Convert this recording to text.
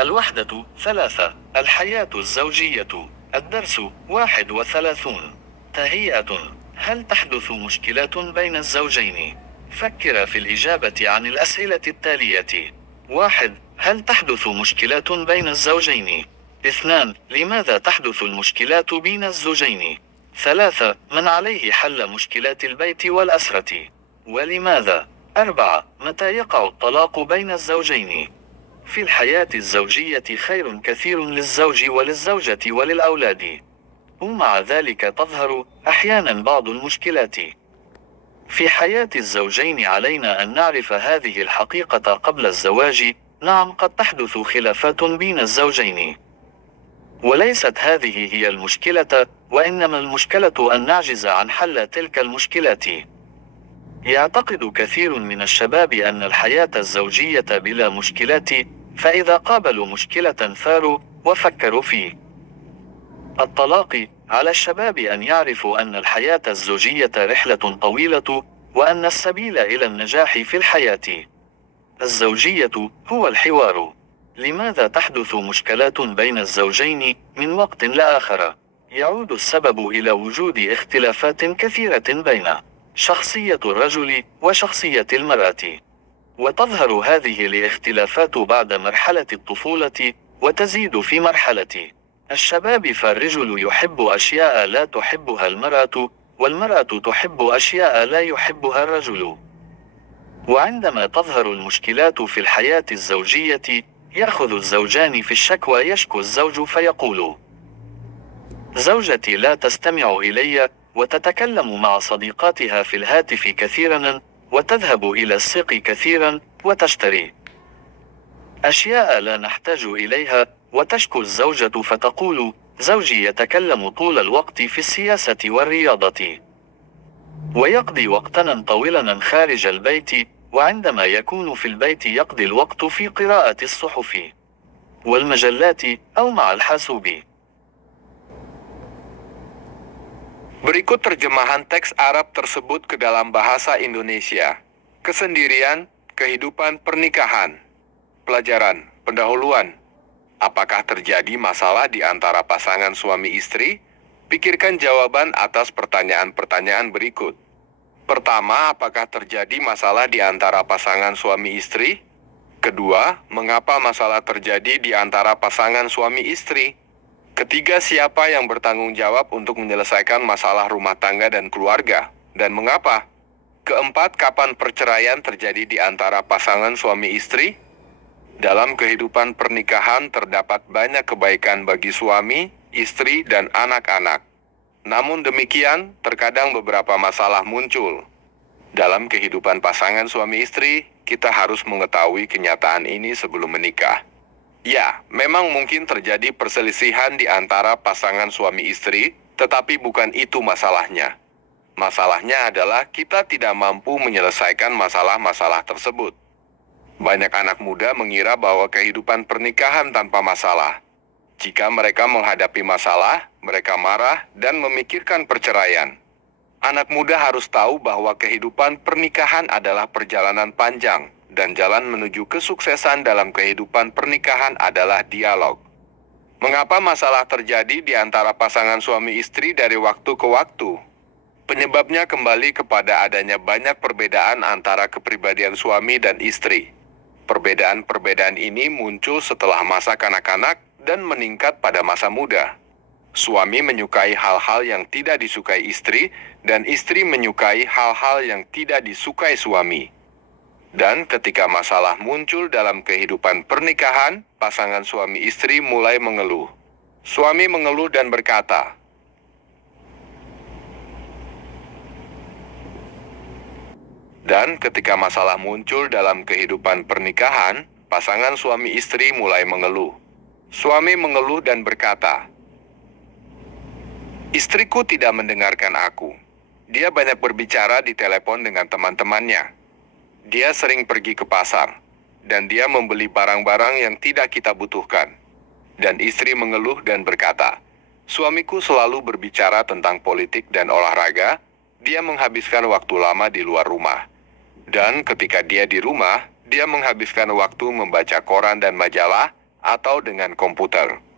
الوحدة 3. الحياة الزوجية. الدرس 31. تهيئة. هل تحدث مشكلات بين الزوجين؟ فكر في الإجابة عن الأسئلة التالية. 1. هل تحدث مشكلات بين الزوجين؟ 2. لماذا تحدث المشكلات بين الزوجين؟ 3. من عليه حل مشكلات البيت والأسرة؟ ولماذا؟ 4. متى يقع الطلاق بين الزوجين؟ في الحياة الزوجية خير كثير للزوج وللزوجة وللأولاد، ومع ذلك تظهر أحيانا بعض المشكلات. في حياة الزوجين علينا أن نعرف هذه الحقيقة قبل الزواج. نعم، قد تحدث خلافات بين الزوجين، وليست هذه هي المشكلة، وإنما المشكلة أن نعجز عن حل تلك المشكلات. يعتقد كثير من الشباب أن الحياة الزوجية بلا مشكلات، فإذا قابلوا مشكلة ثاروا وفكروا في الطلاق. على الشباب أن يعرفوا أن الحياة الزوجية رحلة طويلة، وأن السبيل إلى النجاح في الحياة الزوجية هو الحوار. لماذا تحدث مشكلات بين الزوجين من وقت لآخر؟ يعود السبب إلى وجود اختلافات كثيرة بين شخصية الرجل وشخصية المرأة، وتظهر هذه الاختلافات بعد مرحلة الطفولة وتزيد في مرحلة الشباب. فالرجل يحب أشياء لا تحبها المرأة، والمرأة تحب أشياء لا يحبها الرجل. وعندما تظهر المشكلات في الحياة الزوجية، يأخذ الزوجان في الشكوى. يشكو الزوج فيقول: زوجتي لا تستمع إلي، وتتكلم مع صديقاتها في الهاتف كثيرا، وتذهب إلى السوق كثيرا، وتشتري أشياء لا نحتاج إليها. وتشكو الزوجة فتقول: زوجي يتكلم طول الوقت في السياسة والرياضة، ويقضي وقتا طويلا خارج البيت، وعندما يكون في البيت يقضي الوقت في قراءة الصحف والمجلات أو مع الحاسوب. Berikut terjemahan teks Arab tersebut ke dalam bahasa Indonesia. Kesendirian, kehidupan pernikahan. Pelajaran, pendahuluan. Apakah terjadi masalah di antara pasangan suami istri? Pikirkan jawaban atas pertanyaan-pertanyaan berikut. Pertama, apakah terjadi masalah di antara pasangan suami istri? Kedua, mengapa masalah terjadi di antara pasangan suami istri? Ketiga, siapa yang bertanggung jawab untuk menyelesaikan masalah rumah tangga dan keluarga, dan mengapa? Keempat, kapan perceraian terjadi di antara pasangan suami istri? Dalam kehidupan pernikahan terdapat banyak kebaikan bagi suami, istri, dan anak-anak. Namun demikian, terkadang beberapa masalah muncul. Dalam kehidupan pasangan suami istri, kita harus mengetahui kenyataan ini sebelum menikah. Ya, memang mungkin terjadi perselisihan di antara pasangan suami istri, tetapi bukan itu masalahnya. Masalahnya adalah kita tidak mampu menyelesaikan masalah-masalah tersebut. Banyak anak muda mengira bahwa kehidupan pernikahan tanpa masalah. Jika mereka menghadapi masalah, mereka marah dan memikirkan perceraian. Anak muda harus tahu bahwa kehidupan pernikahan adalah perjalanan panjang, dan jalan menuju kesuksesan dalam kehidupan pernikahan adalah dialog. Mengapa masalah terjadi di antara pasangan suami istri dari waktu ke waktu? Penyebabnya kembali kepada adanya banyak perbedaan antara kepribadian suami dan istri. Perbedaan-perbedaan ini muncul setelah masa kanak-kanak dan meningkat pada masa muda. Suami menyukai hal-hal yang tidak disukai istri, dan istri menyukai hal-hal yang tidak disukai suami. Dan ketika masalah muncul dalam kehidupan pernikahan, pasangan suami istri mulai mengeluh. Suami mengeluh dan berkata, dan ketika masalah muncul dalam kehidupan pernikahan, pasangan suami istri mulai mengeluh. Suami mengeluh dan berkata, istriku tidak mendengarkan aku. Dia banyak berbicara di telepon dengan teman-temannya. Dia sering pergi ke pasar, dan dia membeli barang-barang yang tidak kita butuhkan. Dan istri mengeluh dan berkata, suamiku selalu berbicara tentang politik dan olahraga, dia menghabiskan waktu lama di luar rumah. Dan ketika dia di rumah, dia menghabiskan waktu membaca koran dan majalah, atau dengan komputer.